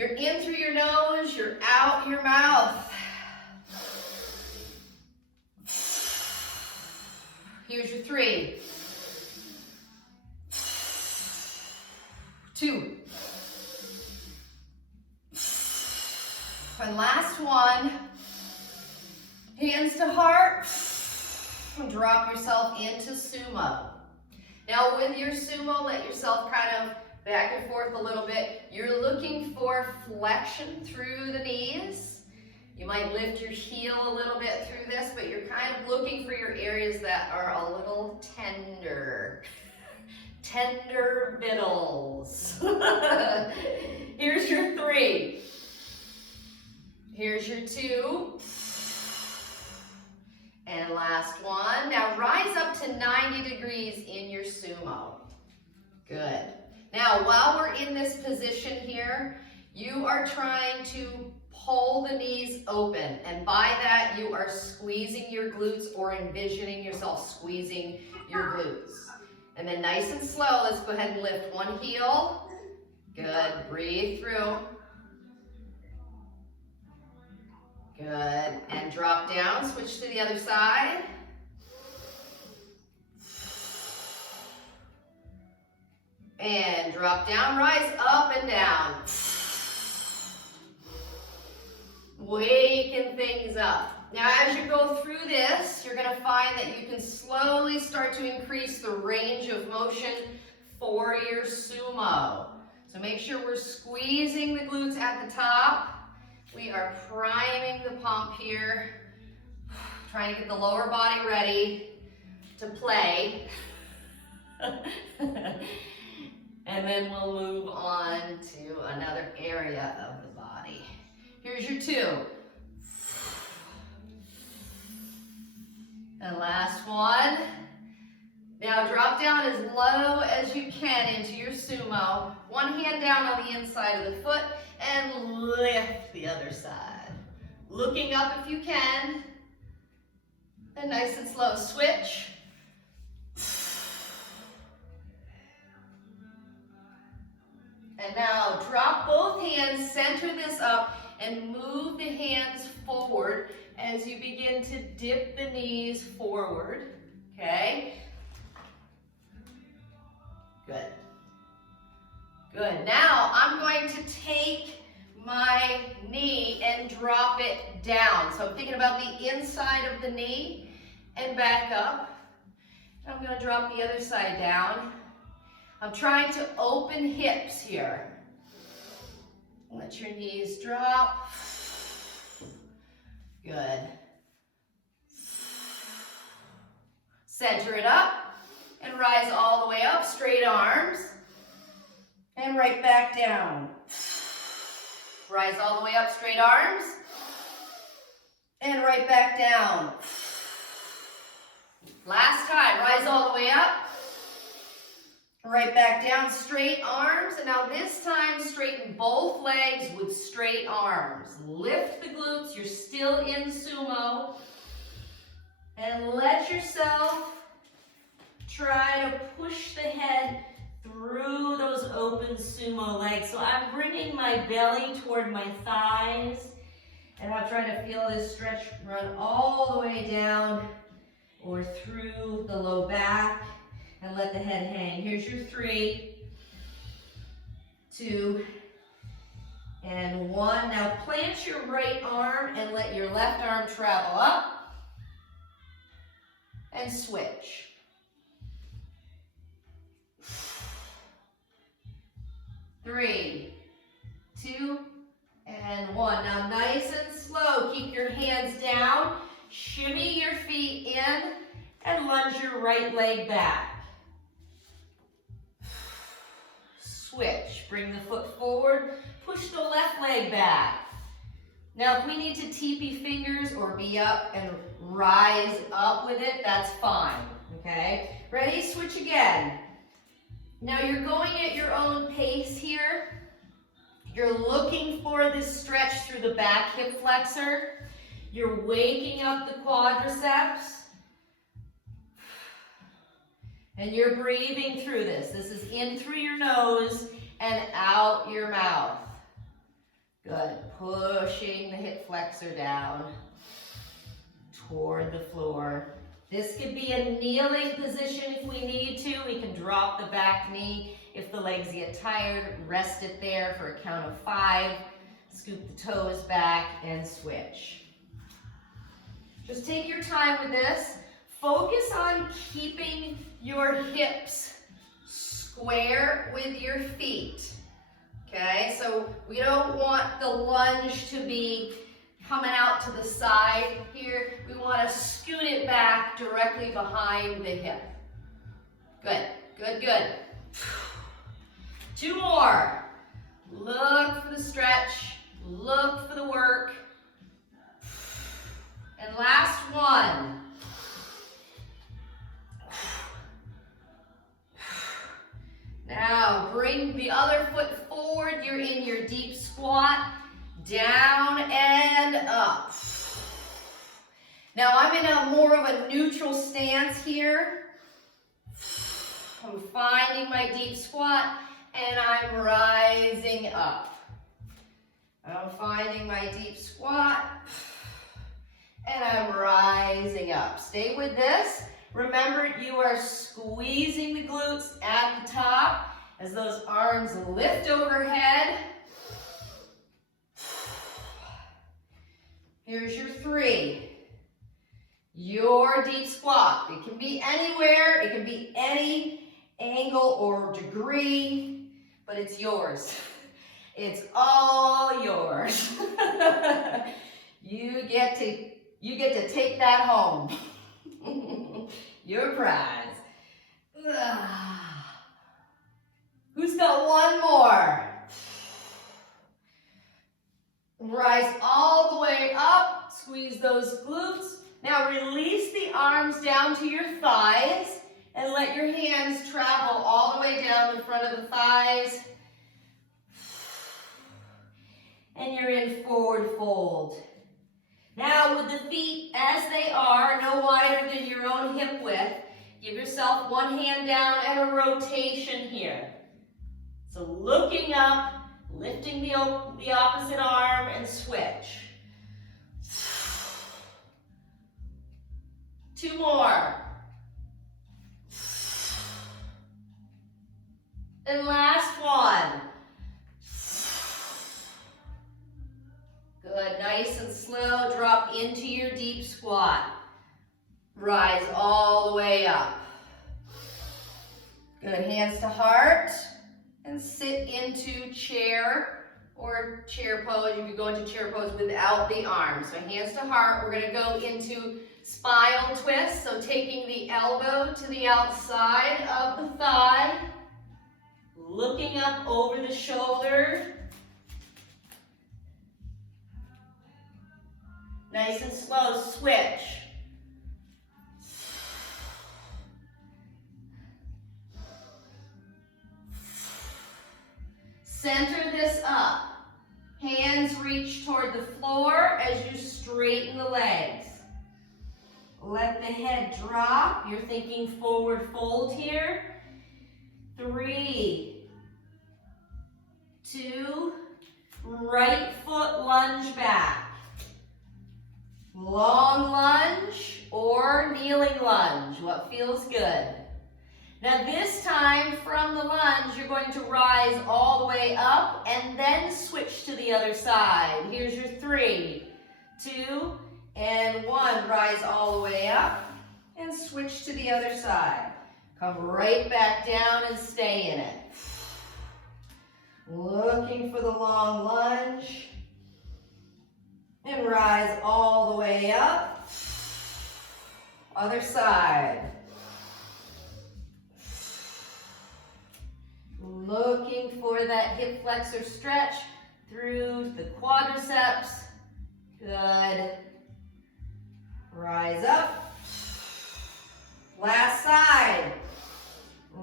You're in through your nose, you're out your mouth. Here's your 3, 2, and last one. Hands to heart, and drop yourself into sumo. Now with your sumo, let yourself kind of back and forth a little bit. You're looking for flexion through the knees. You might lift your heel a little bit through this, but you're kind of looking for your areas that are a little tender. Tender middles. Here's your 3. Here's your 2. And last one. Now rise up to 90 degrees in your sumo. Good. Now while we're in this position here, you are trying to pull the knees open. And by that, you are squeezing your glutes or envisioning yourself squeezing your glutes. And then nice and slow, let's go ahead and lift one heel. Good. Breathe through. Good, and drop down, switch to the other side. And drop down, rise up and down. Waking things up. Now as you go through this, you're gonna find that you can slowly start to increase the range of motion for your sumo. So make sure we're squeezing the glutes at the top. We are priming the pump here, trying to get the lower body ready to play. And then we'll move on to another area of the body. Here's your 2. And last one. Now drop down as low as you can into your sumo. One hand down on the inside of the foot and lift the other side. Looking up if you can. And nice and slow. Switch. And now drop both hands, center this up, and move the hands forward as you begin to dip the knees forward. Okay? Good. Good. Now I'm going to take my knee and drop it down. So I'm thinking about the inside of the knee and back up. I'm going to drop the other side down. I'm trying to open hips here. Let your knees drop. Good. Center it up and rise all the way up. Straight arms. And right back down. Rise all the way up, straight arms. And right back down. Last time, rise all the way up. Right back down, straight arms. And now this time, straighten both legs with straight arms. Lift the glutes, you're still in sumo. And let yourself try to push the head through those open sumo legs. So I'm bringing my belly toward my thighs, and I'm trying to feel this stretch run all the way down or through the low back, and let the head hang. Here's your 3, 2, and 1. Now plant your right arm and let your left arm travel up, and switch. 3, 2, and 1. Now nice and slow, keep your hands down, shimmy your feet in, and lunge your right leg back. Switch, bring the foot forward, push the left leg back. Now if we need to teepee fingers or be up and rise up with it, that's fine, okay? Ready? Switch again. Now you're going at your own pace here. You're looking for this stretch through the back hip flexor. You're waking up the quadriceps. And you're breathing through this. This is in through your nose and out your mouth. Good. Pushing the hip flexor down toward the floor. This could be a kneeling position if we need to. We can drop the back knee. If the legs get tired, rest it there for a count of 5. Scoop the toes back and switch. Just take your time with this. Focus on keeping your hips square with your feet. Okay, so we don't want the lunge to be coming out to the side here. We want to scoot it back directly behind the hip. Good, good, good. 2 more. Look for the stretch. Look for the work. And last one. Now bring the other foot forward. You're in your deep squat. Down and up. Now I'm in a more of a neutral stance here. I'm finding my deep squat and I'm rising up. I'm finding my deep squat and I'm rising up. Stay with this. Remember, you are squeezing the glutes at the top as those arms lift overhead. Here's your 3. Your deep squat. It can be anywhere. It can be any angle or degree, but it's yours. It's all yours. You get to take that home. Your prize. Who's got one more? Rise all the way up. Squeeze those glutes. Now release the arms down to your thighs and let your hands travel all the way down the front of the thighs. And you're in forward fold. Now with the feet as they are, no wider than your own hip width, give yourself one hand down and a rotation here. So looking up, lifting the opposite arm and switch. 2 more. And last one. Good, nice and slow. Drop into your deep squat. Rise all the way up. Good, hands to heart. And sit into chair or chair pose. You can go into chair pose without the arms. So hands to heart. We're going to go into spiral twist. So taking the elbow to the outside of the thigh. Looking up over the shoulder. Nice and slow. Switch. Center this up. Hands reach toward the floor as you straighten the legs. Let the head drop. You're thinking forward fold here. 3, 2, right foot lunge back. Long lunge or kneeling lunge, what feels good. Now this time from the lunge, you're going to rise all the way up and then switch to the other side. Here's your 3, 2, and 1. Rise all the way up and switch to the other side. Come right back down and stay in it. Looking for the long lunge. And rise all the way up. Other side. Looking for that hip flexor stretch through the quadriceps. Good. Rise up. Last side.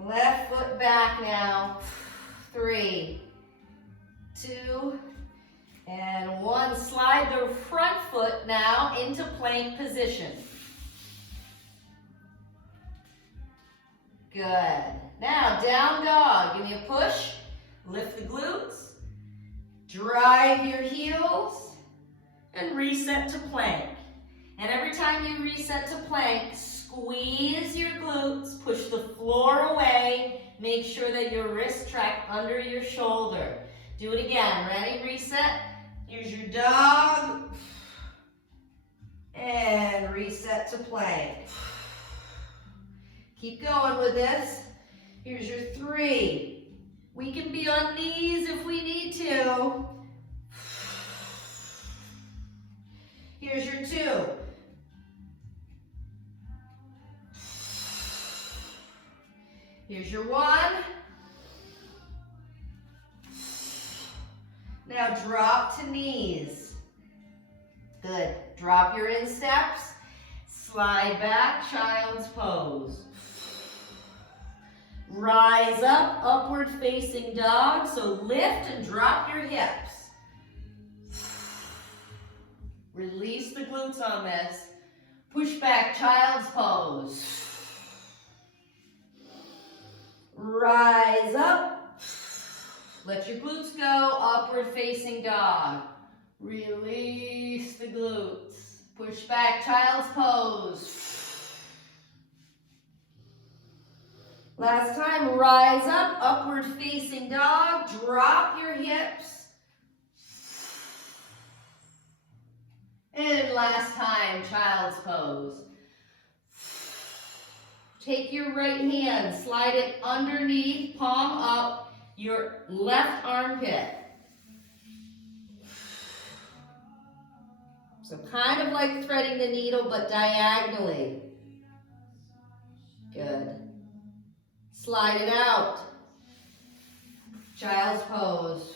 Left foot back now. 3, 2, and 1. Slide the front foot now into plank position. Good. Now, down dog. Give me a push. Lift the glutes. Drive your heels and reset to plank. And every time you reset to plank, squeeze your glutes, push the floor away, make sure that your wrists track under your shoulder. Do it again. Ready? Reset. Here's your dog. And reset to plank. Keep going with this. Here's your 3. We can be on knees if we need to. Here's your 2. Here's your 1. Now drop to knees. Good. Drop your insteps. Slide back, child's pose. Rise up, upward facing dog. So lift and drop your hips. Release the glutes on this. Push back, child's pose. Rise up. Let your glutes go, upward facing dog. Release the glutes. Push back, child's pose. Last time, rise up, upward facing dog. Drop your hips. And last time, child's pose. Take your right hand, slide it underneath, palm up, your left armpit. So kind of like threading the needle, but diagonally. Good. Slide it out. Child's pose.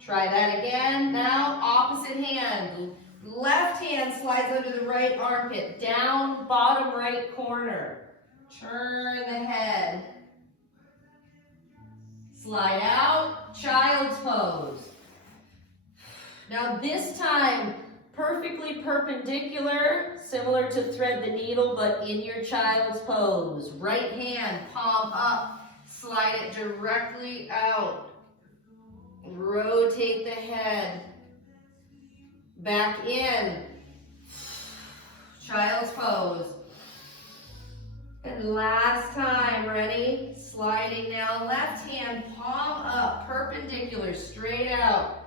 Try that again. Now, opposite hand. Left hand slides under the right armpit. Down, bottom right corner. Turn the head. Slide out. Child's pose. Now this time, perfectly perpendicular, similar to thread the needle, but in your child's pose. Right hand, palm up, slide it directly out. Rotate the head. Back in. Child's pose. And last time, ready? Sliding now, left hand, palm up, perpendicular, straight out.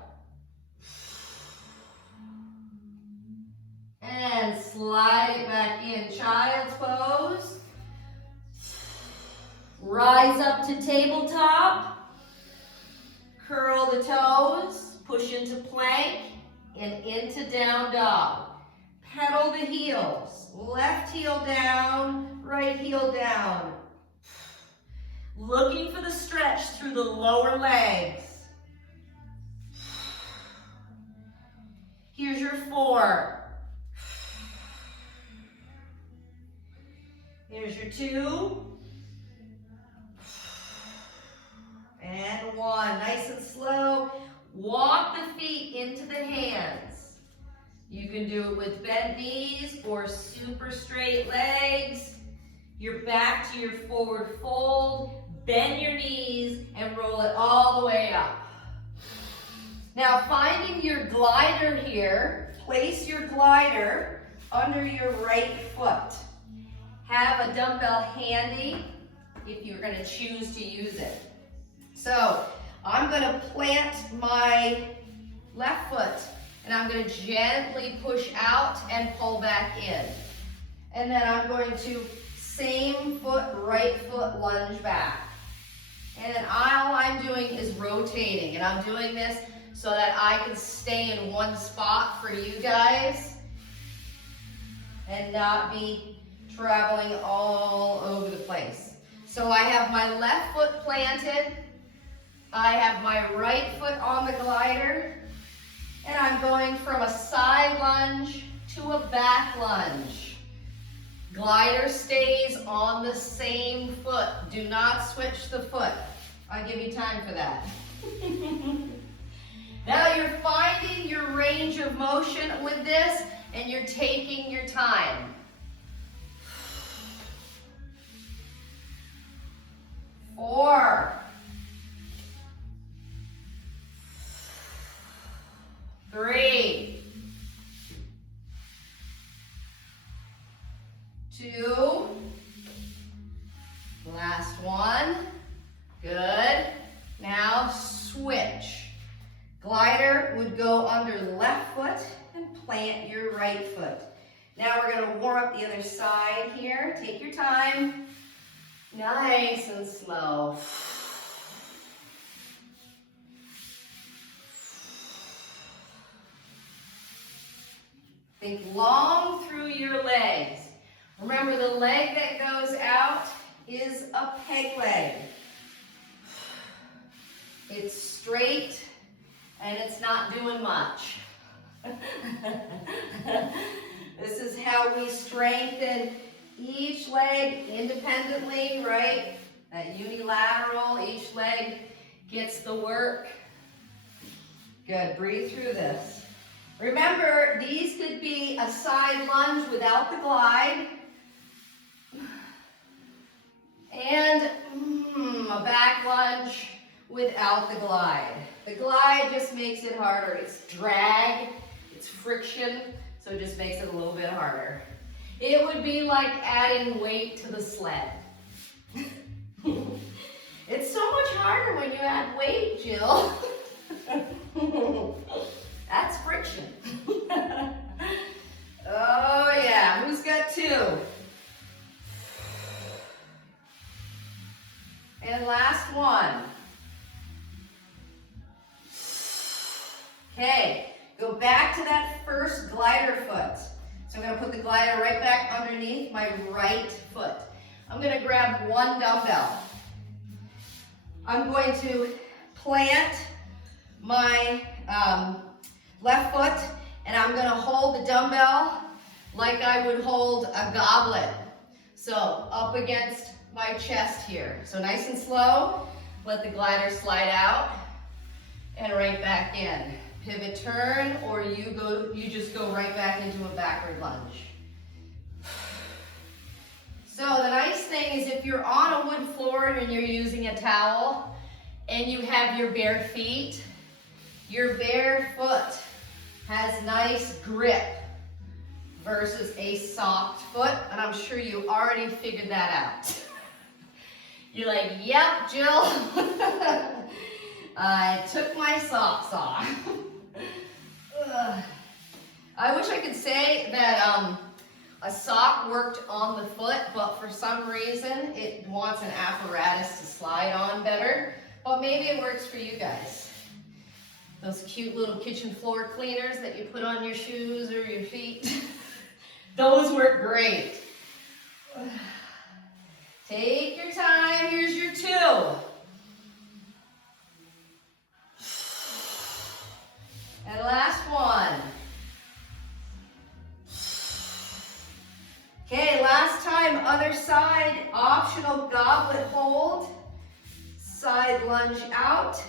And slide it back in, child's pose. Rise up to tabletop. Curl the toes, push into plank and into down dog. Pedal the heels, left heel down, right heel down. Looking for the stretch through the lower legs. Here's your 4. Here's your 2. And 1. Nice and slow. Walk the feet into the hands. You can do it with bent knees or super straight legs. You're back to your forward fold. Bend your knees and roll it all the way up. Now finding your glider here, place your glider under your right foot. Have a dumbbell handy if you're going to choose to use it. So I'm going to plant my left foot and I'm going to gently push out and pull back in. And then I'm going to same foot, right foot, lunge back. And then all I'm doing is rotating, and I'm doing this so that I can stay in one spot for you guys and not be traveling all over the place. So I have my left foot planted, I have my right foot on the glider, and I'm going from a side lunge to a back lunge. Glider stays on the same foot. Do not switch the foot. I'll give you time for that. Now you're finding your range of motion with this, and you're taking your time. 4, 3, 2, last one, good. Now switch. Glider would go under the left foot and plant your right foot. Now we're going to warm up the other side here. Take your time, nice and slow. Think long through your legs. Remember, the leg that goes out is a peg leg. It's straight and it's not doing much. This is how we strengthen each leg independently, right? That unilateral, each leg gets the work. Good, breathe through this. Remember, these could be a side lunge without the glide, and a back lunge without the glide. The glide just makes it harder. It's drag, it's friction, so it just makes it a little bit harder. It would be like adding weight to the sled. It's so much harder when you add weight, Jill. That's friction. Oh yeah, who's got 2? And last one. Okay, go back to that first glider foot. So I'm going to put the glider right back underneath my right foot. I'm going to grab one dumbbell. I'm going to plant my left foot, and I'm going to hold the dumbbell like I would hold a goblet. So up against my chest here. So nice and slow, let the glider slide out and right back in. Pivot turn, or you just go right back into a backward lunge. So the nice thing is, if you're on a wood floor and you're using a towel and you have your bare feet, your bare foot has nice grip versus a soft foot, and I'm sure you already figured that out. You're like, yep, Jill, I took my socks off. I wish I could say that a sock worked on the foot, but for some reason it wants an apparatus to slide on better, but maybe it works for you guys. Those cute little kitchen floor cleaners that you put on your shoes or your feet, those work great. Take your time, here's your 2. And last one. Okay, last time, other side, optional goblet hold, side lunge out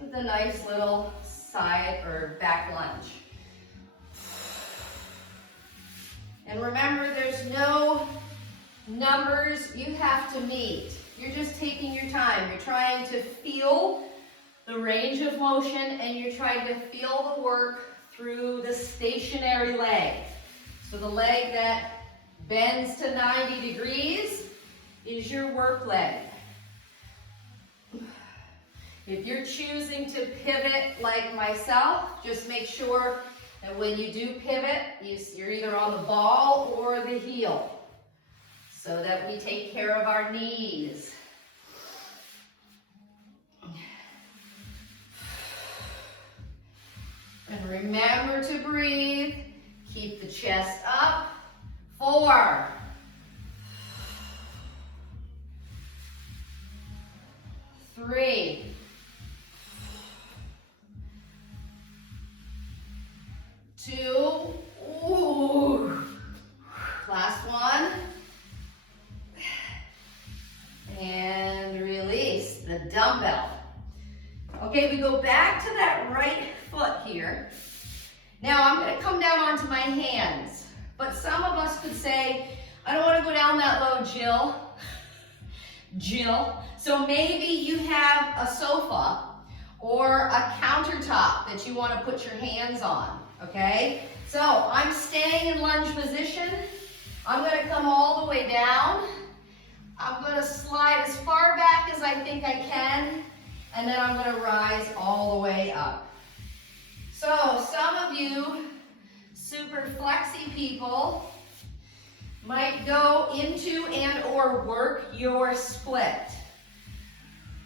with a nice little side or back lunge. And remember, there's no numbers you have to meet. You're just taking your time. You're trying to feel the range of motion, and you're trying to feel the work through the stationary leg. So the leg that bends to 90 degrees is your work leg. If you're choosing to pivot like myself, just make sure that when you do pivot, you're either on the ball or the heel, so that we take care of our knees. And remember to breathe. Keep the chest up. 4. 3. 2. Ooh. Last one. And release the dumbbell. Okay, we go back to that right foot here. Now I'm going to come down onto my hands, but some of us could say, I don't want to go down that low, Jill. So maybe you have a sofa or a countertop countertop that you want to put your hands on, okay? So I'm staying in lunge position. I'm going to come all the way down. I'm going to slide as far back as I think I can, and then I'm going to rise all the way up. So some of you super flexy people might go into and or work your split.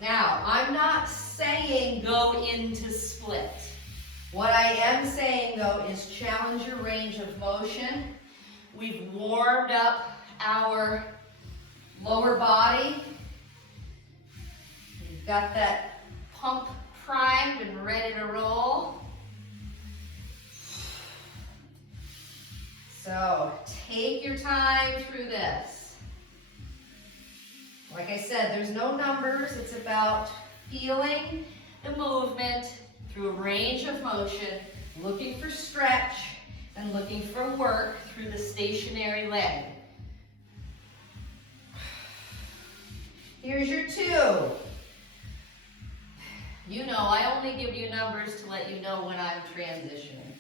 Now, I'm not saying go into split. What I am saying though is challenge your range of motion. We've warmed up our lower body. We've got that pump primed and ready to roll. So take your time through this. Like I said, there's no numbers. It's about feeling the movement through a range of motion, looking for stretch and looking for work through the stationary leg. Here's your 2. You know, I only give you numbers to let you know when I'm transitioning.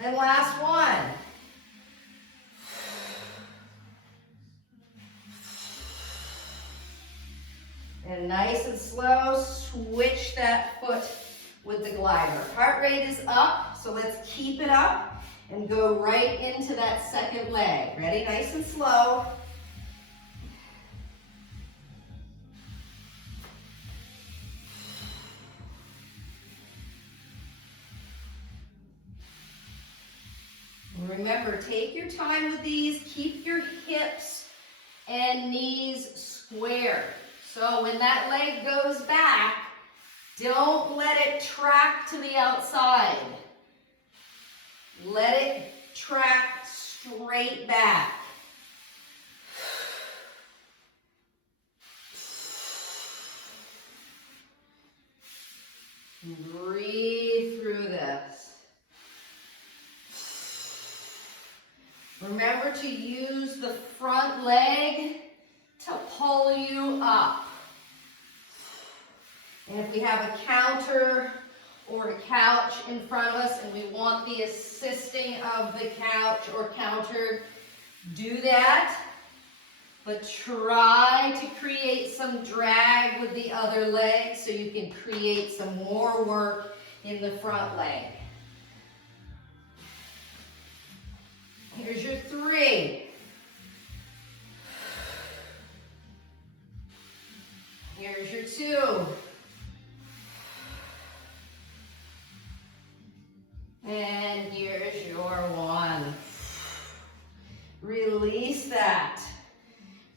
And last 1. And nice and slow, switch that foot with the glider. Heart rate is up, so let's keep it up and go right into that second leg. Ready? Nice and slow. Remember, take your time with these. Keep your hips and knees square. So when that leg goes back, don't let it track to the outside. Let it track straight back. Breathe through this. Remember to use the front leg to pull you up. And if we have a counter or a couch in front of us and we want the assisting of the couch or counter, do that. But try to create some drag with the other leg so you can create some more work in the front leg. Here's your 3. Here's your 2. And here's your 1. Release that.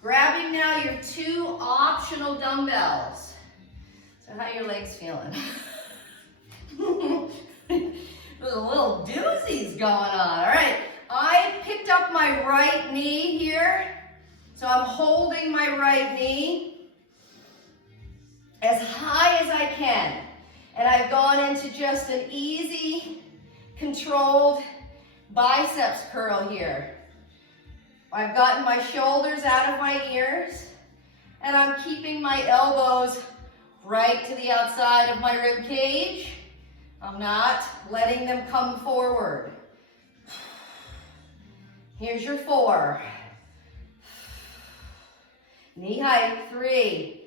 Grabbing now your 2 optional dumbbells. So how are your legs feeling? There's a little doozies going on. All right. I picked up my right knee here. So I'm holding my right knee as high as I can. And I've gone into just an easy, controlled biceps curl here. I've gotten my shoulders out of my ears, and I'm keeping my elbows right to the outside of my rib cage. I'm not letting them come forward. Here's your 4. Knee height, 3.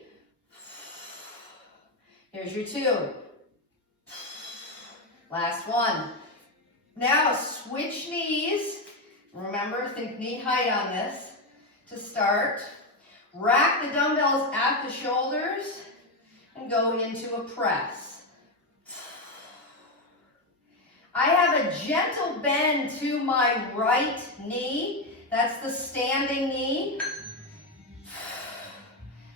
Here's your 2. Last 1. Now switch knees. Remember, think knee height on this to start. Rack the dumbbells at the shoulders and go into a press. I have a gentle bend to my right knee. That's the standing knee.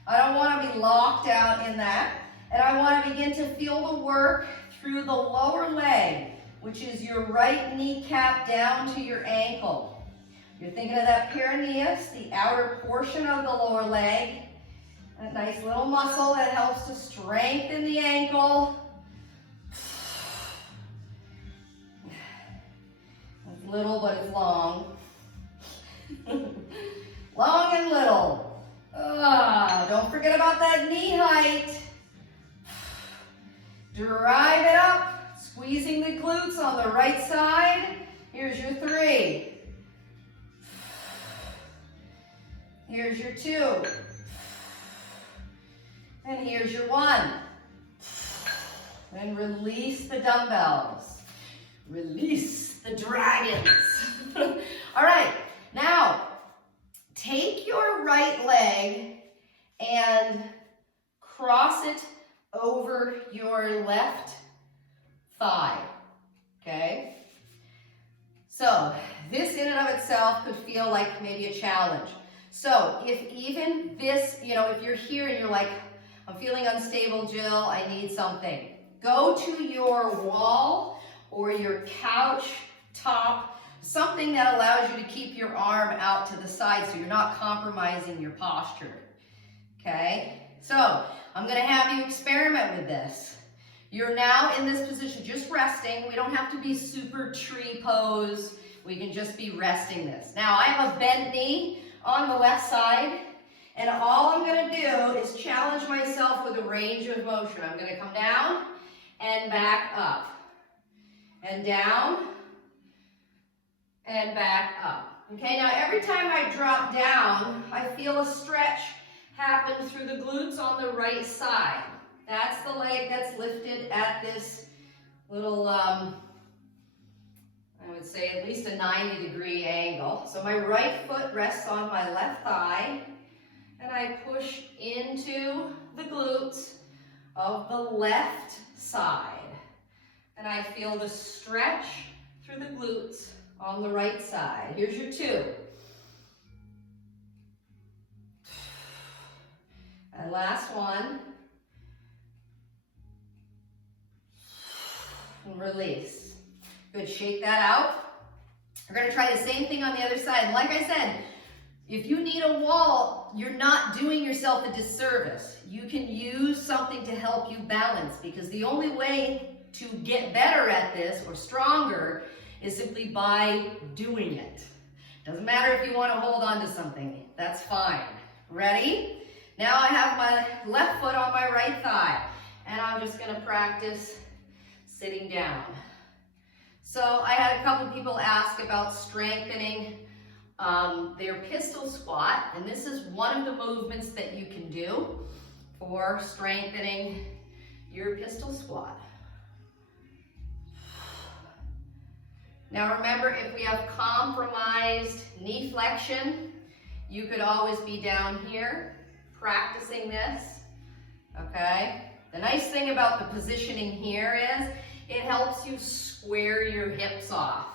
I don't want to be locked out in that. And I want to begin to feel the work through the lower leg, which is your right kneecap down to your ankle. You're thinking of that peroneus, the outer portion of the lower leg. A nice little muscle that helps to strengthen the ankle. It's little, but it's long. Long and little. Don't forget about that knee height. Drive it up, squeezing the glutes on the right side. Here's your 3. Here's your 2. And here's your 1. And release the dumbbells. Release the dragons. All right, now take your right leg and cross it over your left thigh, okay? So this in and of itself could feel like maybe a challenge. So if even this, if you're here and you're like, I'm feeling unstable, Jill, I need something. Go to your wall or your couch top, something that allows you to keep your arm out to the side so you're not compromising your posture, okay? So I'm gonna have you experiment with this. You're now in this position, just resting. We don't have to be super tree pose. We can just be resting this. Now I have a bent knee on the left side, and all I'm gonna do is challenge myself with a range of motion. I'm gonna come down and back up, and down, and back up. Okay, now every time I drop down, I feel a stretch happen through the glutes on the right side. That's the leg that's lifted at this little, I would say at least a 90-degree angle. So my right foot rests on my left thigh, and I push into the glutes of the left side. And I feel the stretch through the glutes on the right side. Here's your 2. And last one. And release. Good, shake that out. We're gonna try the same thing on the other side. Like I said, if you need a wall, you're not doing yourself a disservice. You can use something to help you balance, because the only way to get better at this or stronger is simply by doing it. Doesn't matter if you want to hold on to something, that's fine. Ready? Now I have my left foot on my right thigh, and I'm just gonna practice sitting down. So I had a couple people ask about strengthening their pistol squat, and this is one of the movements that you can do for strengthening your pistol squat. Now remember, if we have compromised knee flexion, you could always be down here practicing this, okay? The nice thing about the positioning here is it helps you square your hips off,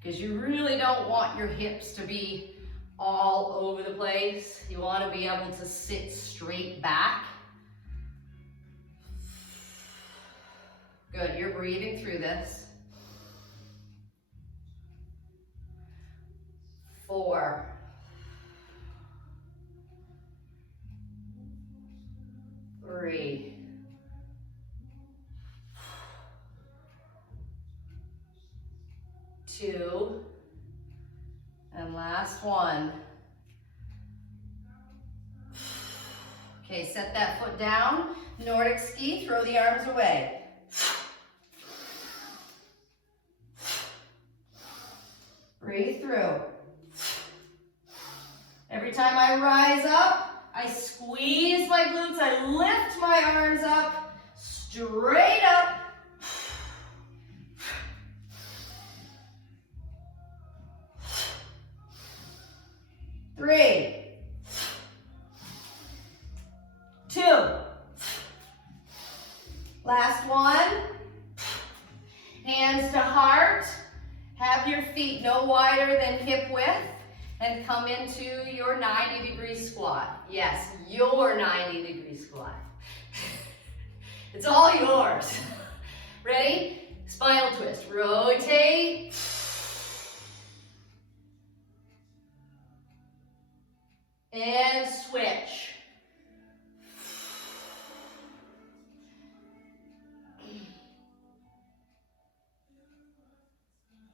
because you really don't want your hips to be all over the place. You want to be able to sit straight back. Good, you're breathing through this. 4. 3. 2. And last one. Okay, set that foot down. Nordic ski, throw the arms away. Breathe through. Every time I rise up, I squeeze my glutes, I lift my arms up, straight up. 3, 2. Last one. Hands to heart. Have your feet no wider than hip width, and come into your 90-degree squat. Yes, your 90-degree squat. It's all yours. Ready? Spinal twist. Rotate. And switch.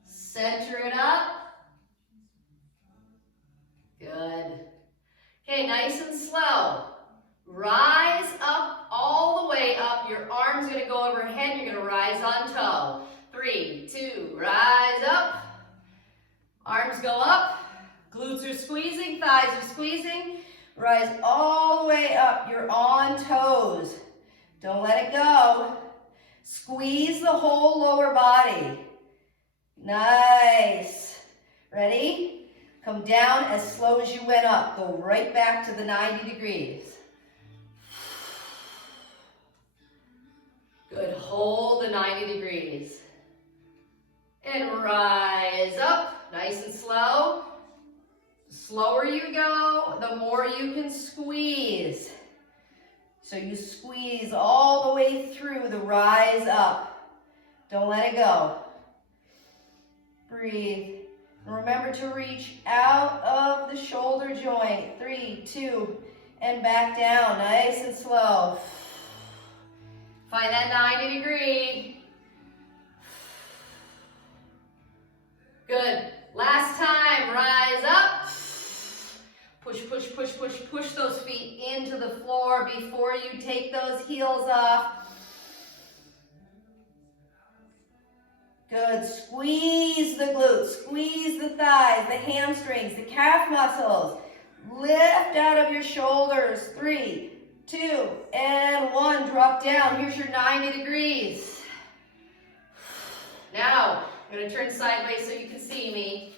Center it up. Good. Okay, nice and slow. Rise up all the way up. Your arm's going to go overhead. You're going to rise on toe. 3, 2, rise up. Arms go up. Glutes are squeezing, thighs are squeezing. Rise all the way up. You're on toes. Don't let it go. Squeeze the whole lower body. Nice. Ready? Come down as slow as you went up. Go right back to the 90 degrees. Good. Hold the 90 degrees. And rise up. Nice and slow. The slower you go, the more you can squeeze. So you squeeze all the way through the rise up. Don't let it go. Breathe. And remember to reach out of the shoulder joint. 3, 2, and back down. Nice and slow. Find that 90 degree. Good. Last time. Rise up. Push, push, push, push, push those feet into the floor before you take those heels off. Good. Squeeze the glutes, squeeze the thighs, the hamstrings, the calf muscles. Lift out of your shoulders. 3, 2, and 1. Drop down. Here's your 90 degrees. Now, I'm going to turn sideways so you can see me.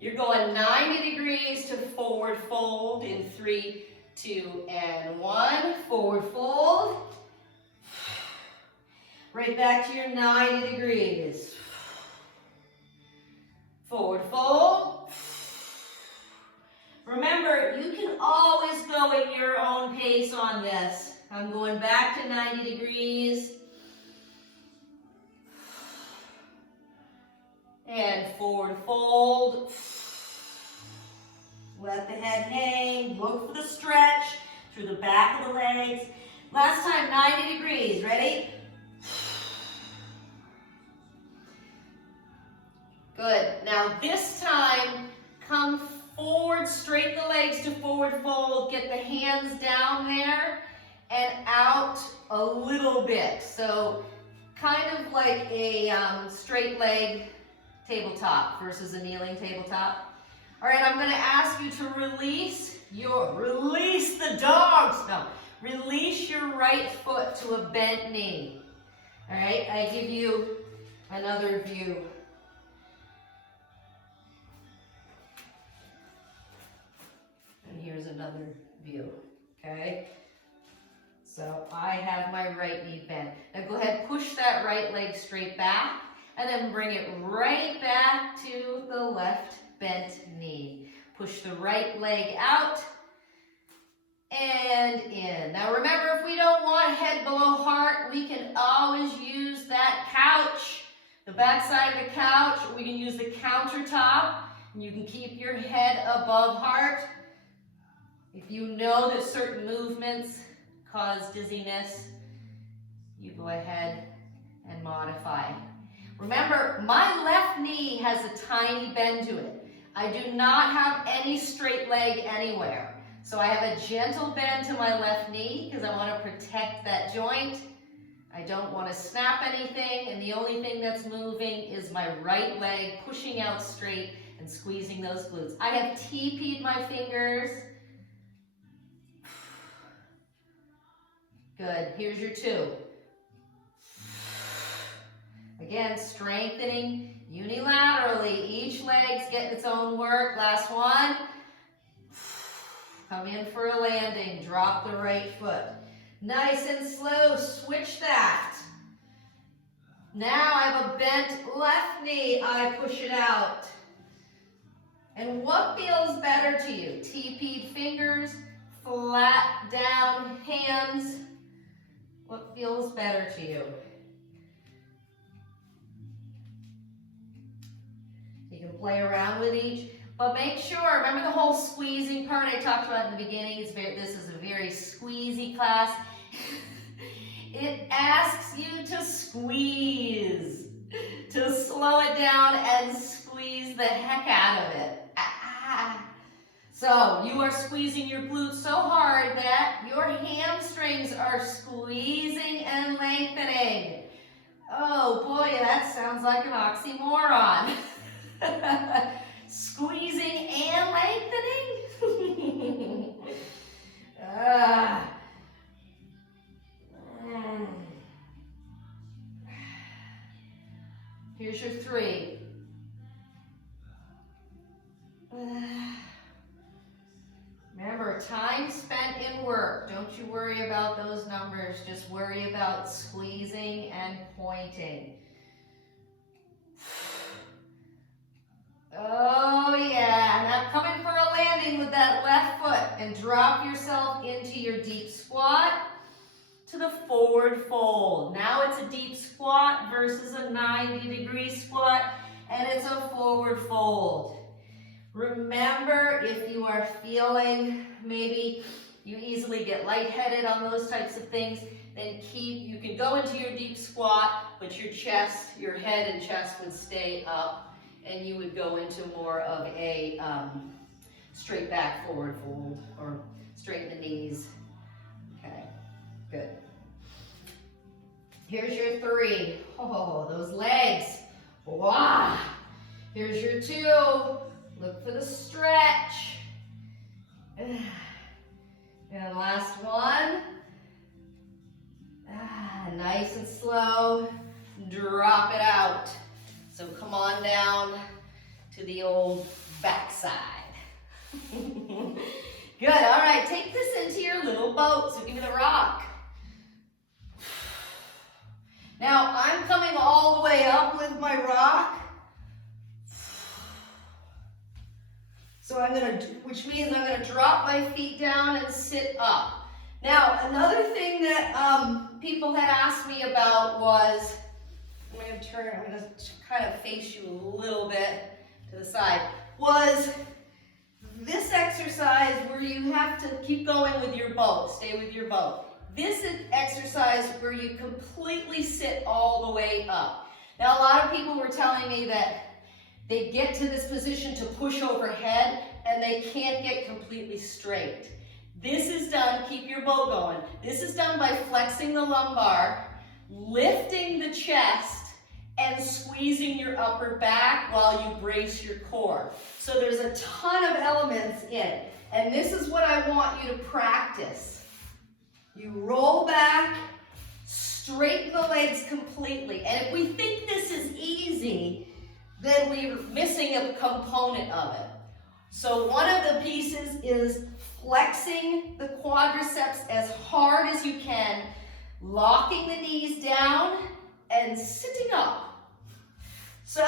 You're going 90 degrees to forward fold in 3, 2, and 1. Forward fold. Right back to your 90 degrees. Forward fold. Remember, you can always go at your own pace on this. I'm going back to 90 degrees. And forward fold. Let the head hang. Look for the stretch through the back of the legs. Last time, 90 degrees. Ready? Good. Now this time, come forward, straighten the legs to forward fold. Get the hands down there and out a little bit. So kind of like a straight leg tabletop versus a kneeling tabletop. All right, I'm going to ask you to release the dogs. No, release your right foot to a bent knee. All right, I give you another view. And here's another view, okay? So I have my right knee bent. Now go ahead, push that right leg straight back. And then bring it right back to the left bent knee. Push the right leg out and in. Now remember, if we don't want head below heart, we can always use that couch, the back side of the couch, or we can use the countertop, and you can keep your head above heart. If you know that certain movements cause dizziness, you go ahead and modify. Remember, my left knee has a tiny bend to it. I do not have any straight leg anywhere. So I have a gentle bend to my left knee because I want to protect that joint. I don't want to snap anything, and the only thing that's moving is my right leg pushing out straight and squeezing those glutes. I have TP'd my fingers. Good. Here's your 2. Again, strengthening unilaterally. Each leg's getting its own work. Last one. Come in for a landing. Drop the right foot. Nice and slow. Switch that. Now I have a bent left knee. I push it out. And what feels better to you? TP'd fingers, flat down hands. What feels better to you? You can play around with each, but make sure, remember the whole squeezing part I talked about in the beginning? This is a very squeezy class. It asks you to squeeze, to slow it down and squeeze the heck out of it. So you are squeezing your glutes so hard that your hamstrings are squeezing and lengthening. Oh boy, that sounds like an oxymoron. Squeezing and lengthening? Here's your 3. Remember, time spent in work. Don't you worry about those numbers. Just worry about squeezing and pointing. Oh yeah, now come in for a landing with that left foot and drop yourself into your deep squat to the forward fold. Now it's a deep squat versus a 90-degree squat, and it's a forward fold. Remember, if you are feeling maybe you easily get lightheaded on those types of things, then you can go into your deep squat, but your chest, your head and chest would stay up, and you would go into more of a straight back forward fold, or straighten the knees. Okay, good. Here's your 3. Oh, those legs. Wow. Here's your 2. Look for the stretch. And last one. Nice and slow. Drop it out. So come on down to the old backside. Good, all right, take this into your little boat. So give me the rock. Now I'm coming all the way up with my rock. So which means I'm gonna drop my feet down and sit up. Now, another thing that people had asked me about was, I'm gonna kind of face you a little bit to the side, was this exercise where you have to keep going with your boat, stay with your boat. This exercise where you completely sit all the way up. Now, a lot of people were telling me that they get to this position to push overhead and they can't get completely straight. This is done, keep your boat going. This is done by flexing the lumbar, lifting the chest, and squeezing your upper back while you brace your core. So there's a ton of elements in it. And this is what I want you to practice. You roll back, straighten the legs completely. And if we think this is easy, then we're missing a component of it. So one of the pieces is flexing the quadriceps as hard as you can, locking the knees down, and sitting up. So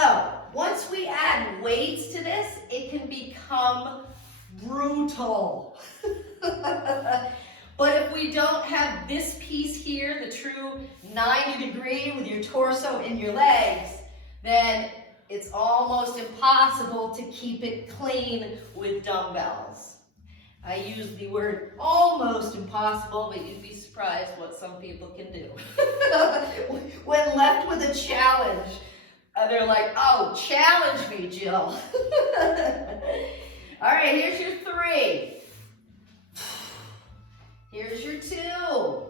once we add weights to this, it can become brutal. But if we don't have this piece here, the true 90-degree with your torso and your legs, then it's almost impossible to keep it clean with dumbbells. I use the word almost impossible, but you'd be surprised what some people can do. When left with a challenge, they're like, oh, challenge me, Jill. All right, here's your 3. Here's your 2.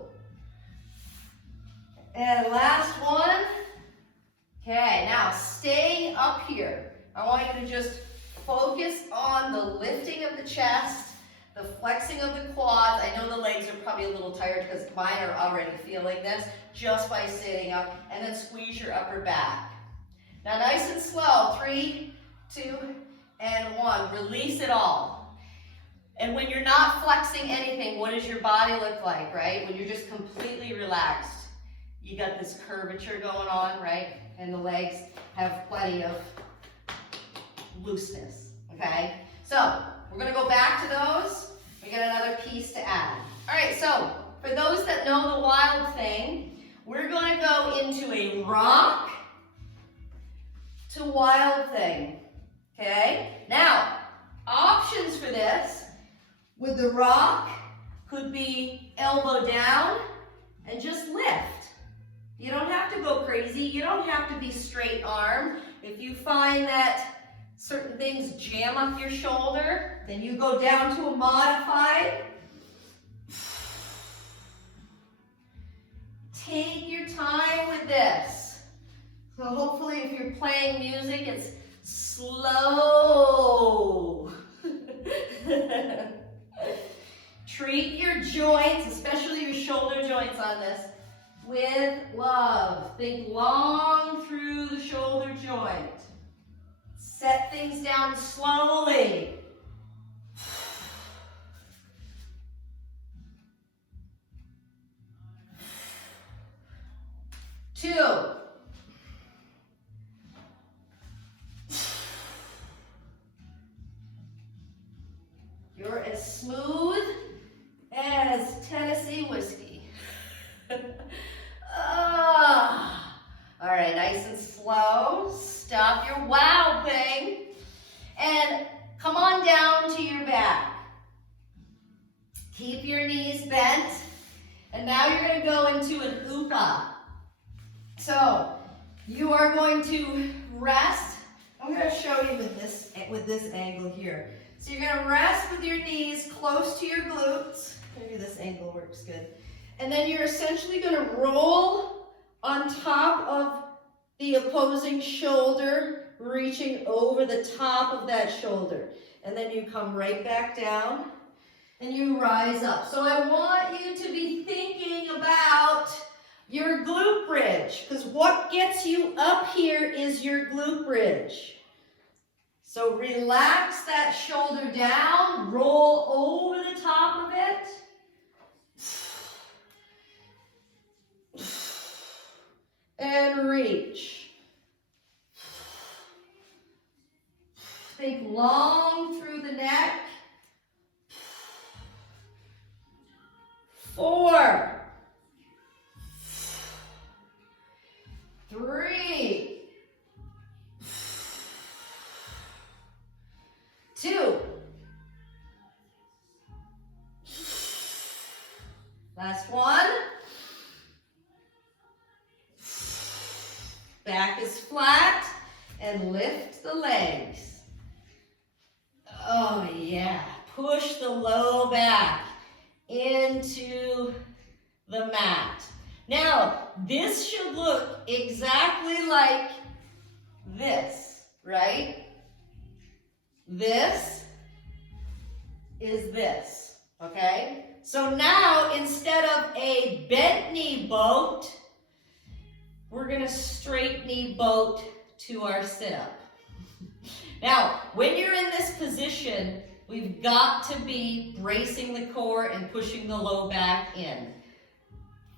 And last one. Okay, now staying up here, I want you to just focus on the lifting of the chest, the flexing of the quads. I know the legs are probably a little tired because mine are already feeling this, just by sitting up, and then squeeze your upper back. Now nice and slow, 3, 2, and 1. Release it all. And when you're not flexing anything, what does your body look like, right? When you're just completely relaxed. You got this curvature going on, right? And the legs have plenty of looseness, okay? So we're gonna go back to those. We got another piece to add. All right, so for those that know the wild thing, we're gonna go into a rock to wild thing, okay? Now, options for this with the rock could be elbow down and just lift. You don't have to go crazy. You don't have to be straight arm. If you find that certain things jam up your shoulder, then you go down to a modified. Take your time with this. So hopefully if you're playing music, it's slow. Treat your joints, especially your shoulder joints on this, with love. Think long through the shoulder joint. Set things down slowly. Two. You're as smooth as Tennessee whiskey. All right, nice and slow. Stop your wow thing. And come on down to your back. Keep your knees bent. And now you're going to go into an uka. So you are going to rest. I'm going to show you with this angle here. So you're going to rest with your knees close to your glutes. Maybe this angle works good. And then you're essentially going to roll on top of the opposing shoulder, reaching over the top of that shoulder. And then you come right back down and you rise up. So I want you to be thinking about your glute bridge, because what gets you up here is your glute bridge. So relax that shoulder down, roll over the top of it. And reach. Think long through the neck. 4, 3, 2. Last one. Back is flat and lift the legs. Oh yeah, push the low back into the mat. Now, this should look exactly like this, right? This is this, okay? So now, instead of a bent knee boat, we're gonna straight knee boat to our sit-up. Now, when you're in this position, we've got to be bracing the core and pushing the low back in.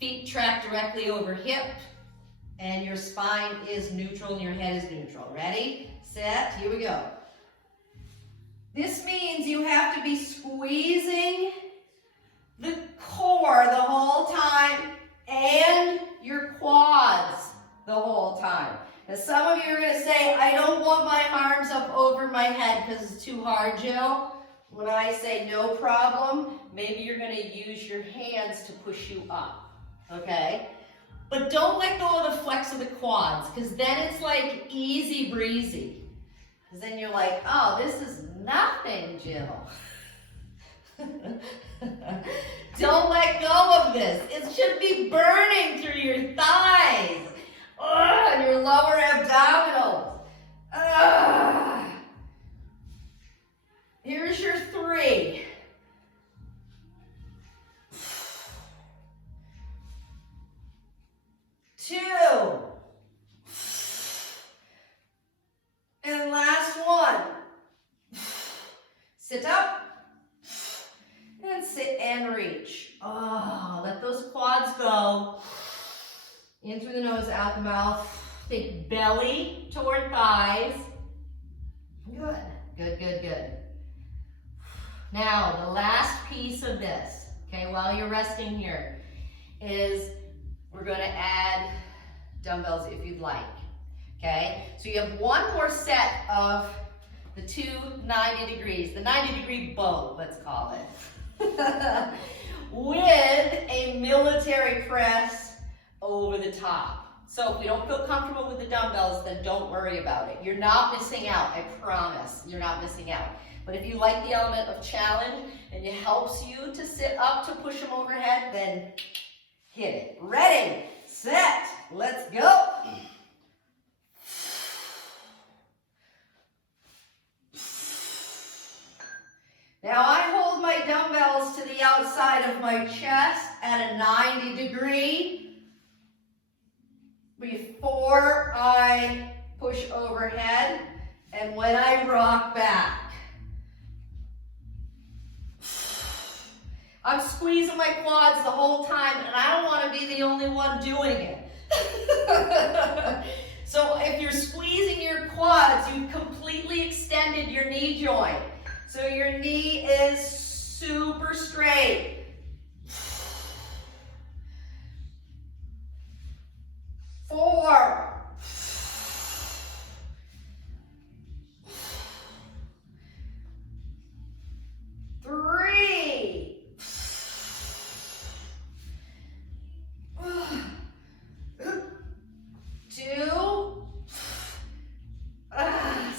Feet track directly over hip, and your spine is neutral and your head is neutral. Ready, set, here we go. This means you have to be squeezing the core the whole time and your quads the whole time. And some of you are going to say, I don't want my arms up over my head because it's too hard, Jill. When I say no problem, maybe you're going to use your hands to push you up, okay? But don't let go of the flex of the quads, because then it's like easy breezy. Because then you're like, oh, this is nothing, Jill. Don't let go of this. It should be burning through your thighs and your lower abdominals. Here's your 3. 2. And last one. Sit up. And sit and reach. Oh, let those quads go. In through the nose, out the mouth. Think belly toward thighs. Good, good, good, good. Now, the last piece of this, okay, while you're resting here, is we're going to add dumbbells if you'd like, okay? So you have one more set of the 2 90 degrees, the 90-degree boat, let's call it, with a military press over the top. So if we don't feel comfortable with the dumbbells, then don't worry about it. You're not missing out, I promise. You're not missing out. But if you like the element of challenge and it helps you to sit up to push them overhead, then hit it. Ready, set, let's go. Now I hold my dumbbells to the outside of my chest at a 90 degree before I push overhead and when I rock back. I'm squeezing my quads the whole time and I don't want to be the only one doing it. So if you're squeezing your quads, you've completely extended your knee joint. So your knee is super straight. 4. 3. 2.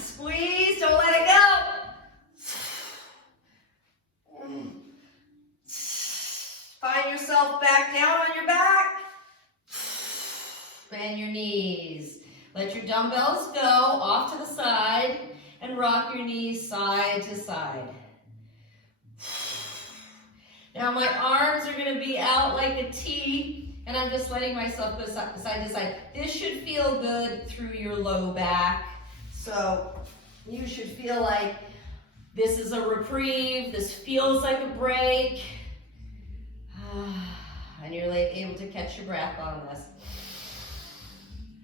Squeeze, don't let it go. Find yourself back down on your back. Bend your knees. Let your dumbbells go off to the side and rock your knees side to side. Now my arms are going to be out like a T and I'm just letting myself go side to side. This should feel good through your low back. So you should feel like this is a reprieve. This feels like a break. And you're able to catch your breath on this.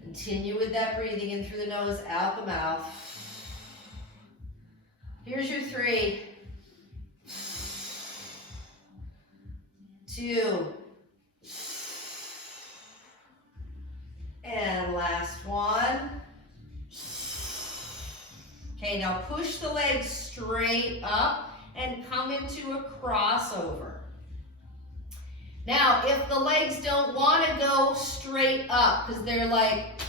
Continue with that breathing in through the nose, out the mouth. Here's your 3. 2. And last one. Okay, now push the legs straight up and come into a crossover. Now, if the legs don't want to go straight up because they're like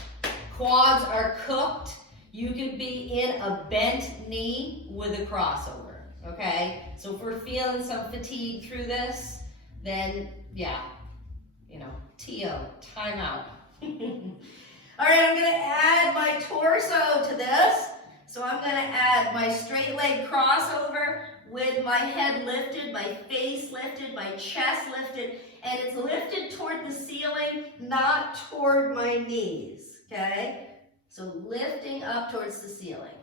quads are cooked, you can be in a bent knee with a crossover, okay? So if we're feeling some fatigue through this, then yeah, TO, time out. All right, I'm going to add my torso to this. So I'm going to add my straight leg crossover with my head lifted, my face lifted, my chest lifted, and it's lifted toward the ceiling, not toward my knees, okay? So lifting up towards the ceiling.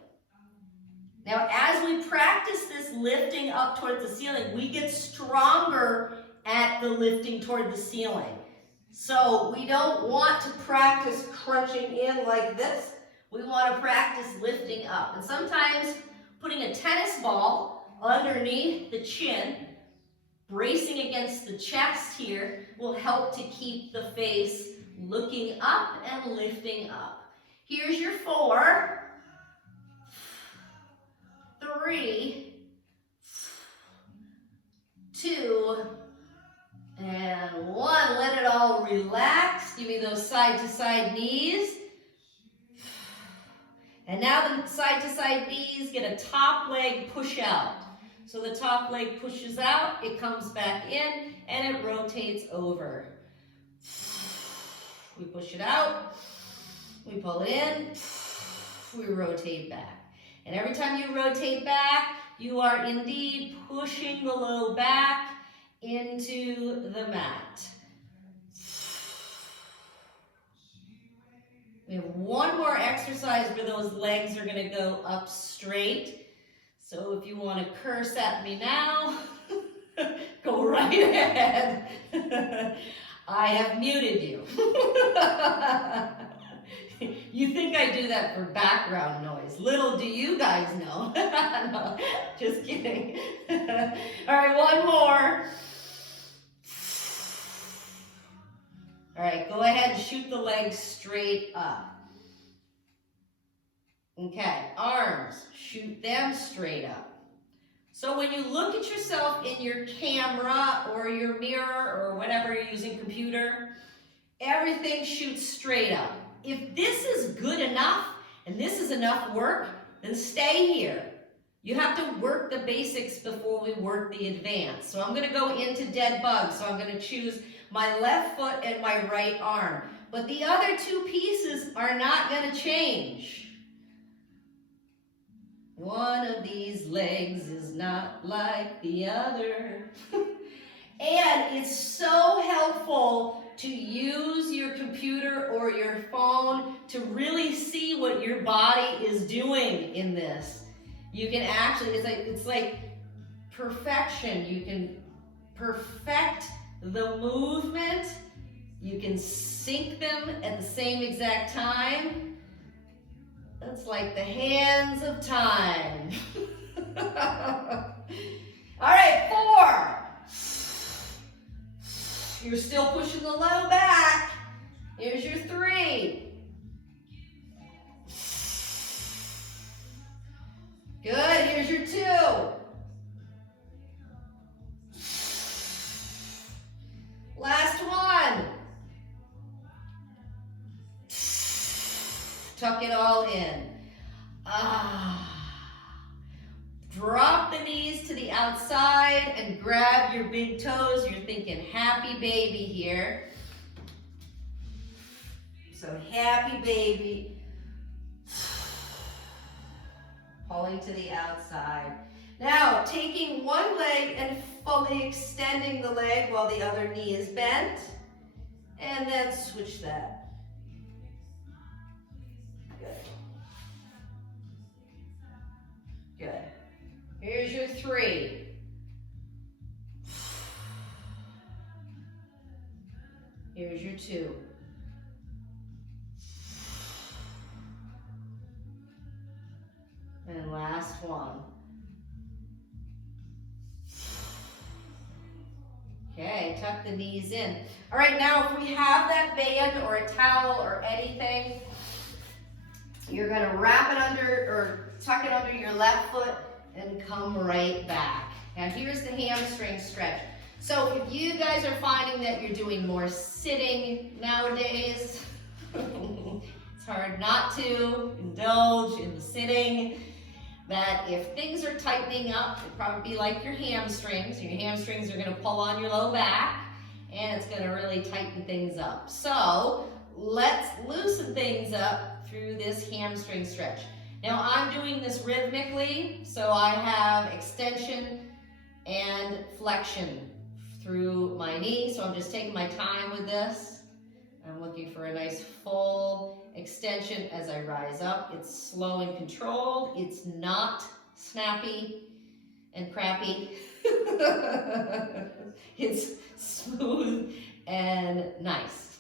Now, as we practice this lifting up toward the ceiling, we get stronger at the lifting toward the ceiling. So we don't want to practice crunching in like this. We want to practice lifting up. And sometimes putting a tennis ball underneath the chin, bracing against the chest here, will help to keep the face looking up and lifting up. Here's your 4, 3, 2, and 1. Let it all relax. Give me those side-to-side knees. And now the side-to-side knees get a top leg push out. So the top leg pushes out, it comes back in, and it rotates over. We push it out, we pull it in, we rotate back. And every time you rotate back, you are indeed pushing the low back into the mat. We have one more exercise where those legs are going to go up straight. So if you want to curse at me now, go right ahead. I have muted you. You think I do that for background noise. Little do you guys know. No, just kidding. All right, one more. All right, go ahead and shoot the legs straight up. Okay, arms, shoot them straight up. So when you look at yourself in your camera or your mirror or whatever you're using, computer, everything shoots straight up. If this is good enough and this is enough work, then stay here. You have to work the basics before we work the advanced. So I'm going to go into dead bug. So I'm going to choose my left foot and my right arm. But the other two pieces are not going to change. One of these legs is not like the other. And it's so helpful to use your computer or your phone to really see what your body is doing in this. You can actually, it's like perfection. You can perfect the movement. You can sync them at the same exact time. That's like the hands of time. All right, 4. You're still pushing the low back. Here's your 3. Good, here's your 2. Last one. Tuck it all in. Drop the knees to the outside and grab your big toes. You're thinking happy baby here. So happy baby. Pulling to the outside. Now, taking one leg and fully extending the leg while the other knee is bent. And then switch that. Good. Good. Here's your 3. Here's your 2. And last one. Okay, tuck the knees in. All right, now if we have that band or a towel or anything, you're gonna wrap it under or tuck it under your left foot and come right back. Now here's the hamstring stretch. So if you guys are finding that you're doing more sitting nowadays, it's hard not to indulge in the sitting. That if things are tightening up, it'd probably be like your hamstrings. Your hamstrings are going to pull on your low back, and it's going to really tighten things up. So let's loosen things up through this hamstring stretch. Now I'm doing this rhythmically, so I have extension and flexion through my knee. So I'm just taking my time with this. I'm looking for a nice full extension as I rise up. It's slow and controlled. It's not snappy and crappy. It's smooth and nice.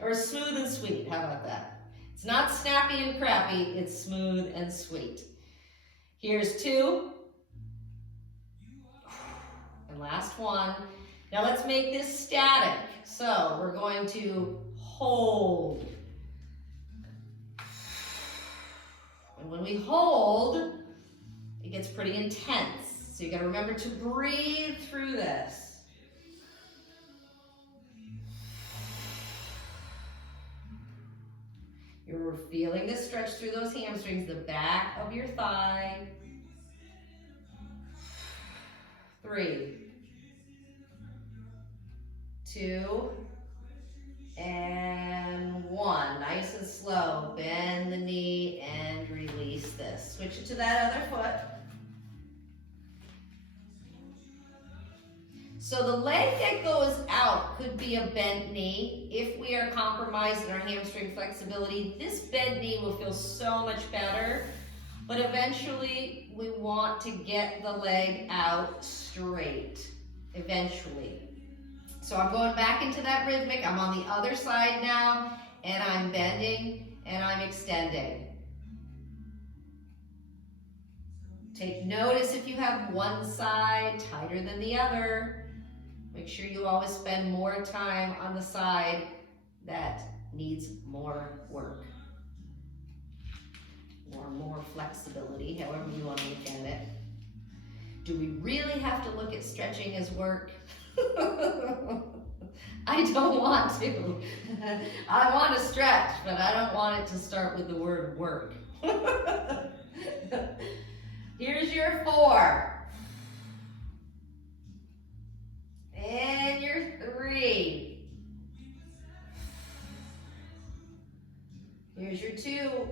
Or smooth and sweet, how about that? It's not snappy and crappy, it's smooth and sweet. Here's 2. And last one. Now let's make this static. So we're going to hold. And when we hold, it gets pretty intense. So you gotta remember to breathe through this. You're feeling this stretch through those hamstrings, the back of your thigh. 3, 2, and 1. Nice and slow. Bend the knee and release this. Switch it to that other foot. So the leg that goes out could be a bent knee. If we are compromised in our hamstring flexibility, this bent knee will feel so much better. But eventually, we want to get the leg out straight. Eventually. So I'm going back into that rhythmic. I'm on the other side now, and I'm bending and I'm extending. Take notice if you have one side tighter than the other. Make sure you always spend more time on the side that needs more work. Or more flexibility, however you want to look at it. Do we really have to look at stretching as work? I don't want to. I want to stretch, but I don't want it to start with the word work. Here's your 4. And your 3. Here's your 2.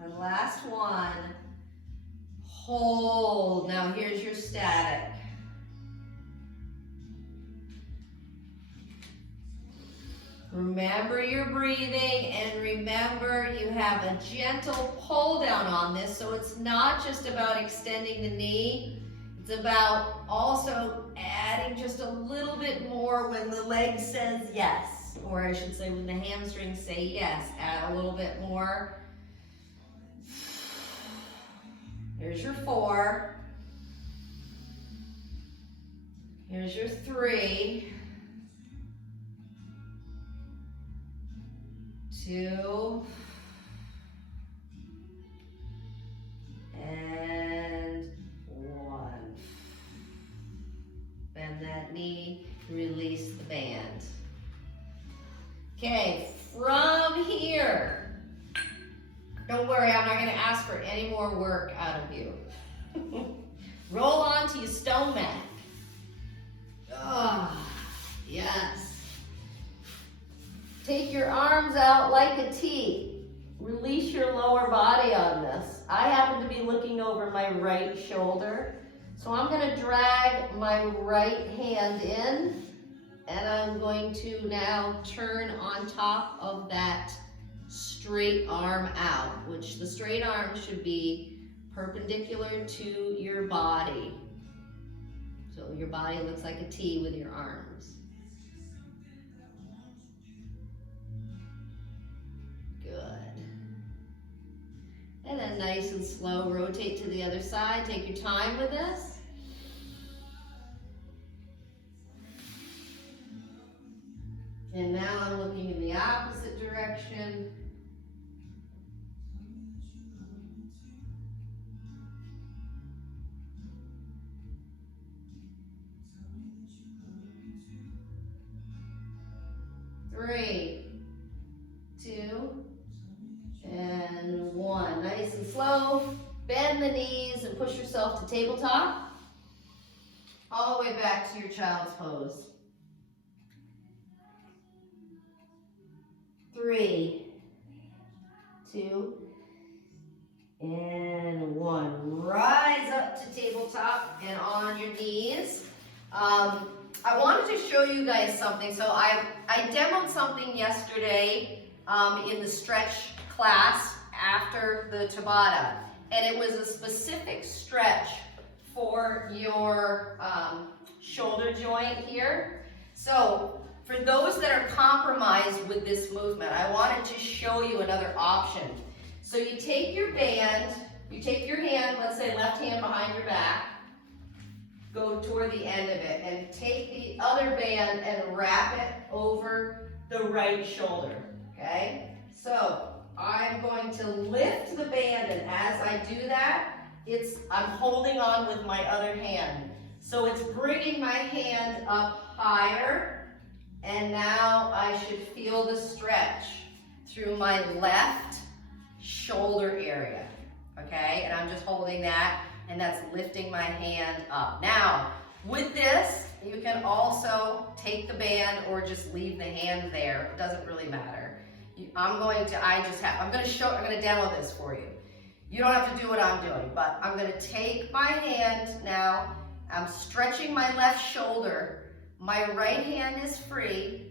And last one. Hold. Now here's your static. Remember your breathing, and remember you have a gentle pull down on this, so it's not just about extending the knee, it's about also adding just a little bit more when the leg says yes, or I should say when the hamstrings say yes, add a little bit more. Here's your 4. Here's your 3. 2. And 1. Bend that knee, release the band. Okay, from here, don't worry, I'm not going to ask for any more work out of you. Roll onto your stone mat. Oh, yes. Take your arms out like a T. Release your lower body on this. I happen to be looking over my right shoulder, so I'm going to drag my right hand in, and I'm going to now turn on top of that straight arm out, which the straight arm should be perpendicular to your body. So your body looks like a T with your arms. Good. And then nice and slow, rotate to the other side. Take your time with this. And now I'm looking in the opposite direction. Three, 2, and 1. Nice and slow. Bend the knees and push yourself to tabletop. All the way back to your child's pose. 3, 2, and 1. Rise up to tabletop and on your knees. I wanted to show you guys something. So I demoed something yesterday in the stretch class after the Tabata, and it was a specific stretch for your shoulder joint here. So for those that are compromised with this movement, I wanted to show you another option. So you take your band, you take your hand, let's say left hand behind your back, go toward the end of it, and take the other band and wrap it over the right shoulder, okay? So I'm going to lift the band, and as I do that, I'm holding on with my other hand. So it's bringing my hand up higher, and now I should feel the stretch through my left shoulder area, okay? And I'm just holding that, and that's lifting my hand up. Now, with this, you can also take the band or just leave the hand there. It doesn't really matter. I'm going to demo this for you. You don't have to do what I'm doing, but I'm going to take my hand now. I'm stretching my left shoulder. My right hand is free,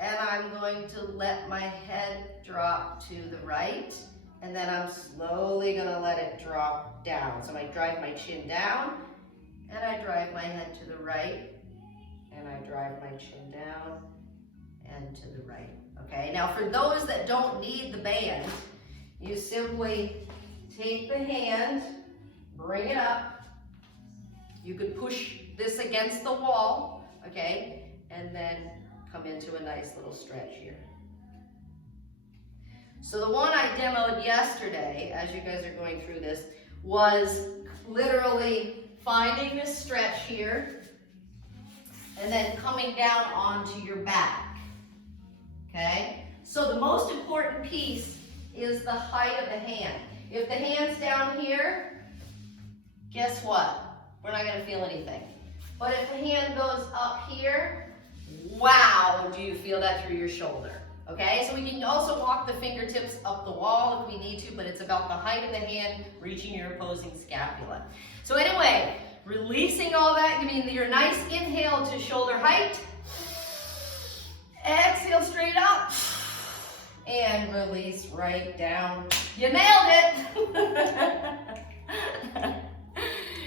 and I'm going to let my head drop to the right, and then I'm slowly going to let it drop down. So I drive my chin down, and I drive my head to the right, and I drive my chin down and to the right. Okay, now for those that don't need the band, you simply take the hand, bring it up. You could push this against the wall, okay, and then come into a nice little stretch here. So the one I demoed yesterday, as you guys are going through this, was literally finding this stretch here, and then coming down onto your back, okay? So the most important piece is the height of the hand. If the hand's down here, guess what? We're not gonna feel anything. But if the hand goes up here, wow, do you feel that through your shoulder? Okay, so we can also walk the fingertips up the wall if we need to, but it's about the height of the hand reaching your opposing scapula. So anyway, releasing all that, give me your nice inhale to shoulder height. Exhale straight up. And release right down. You nailed it.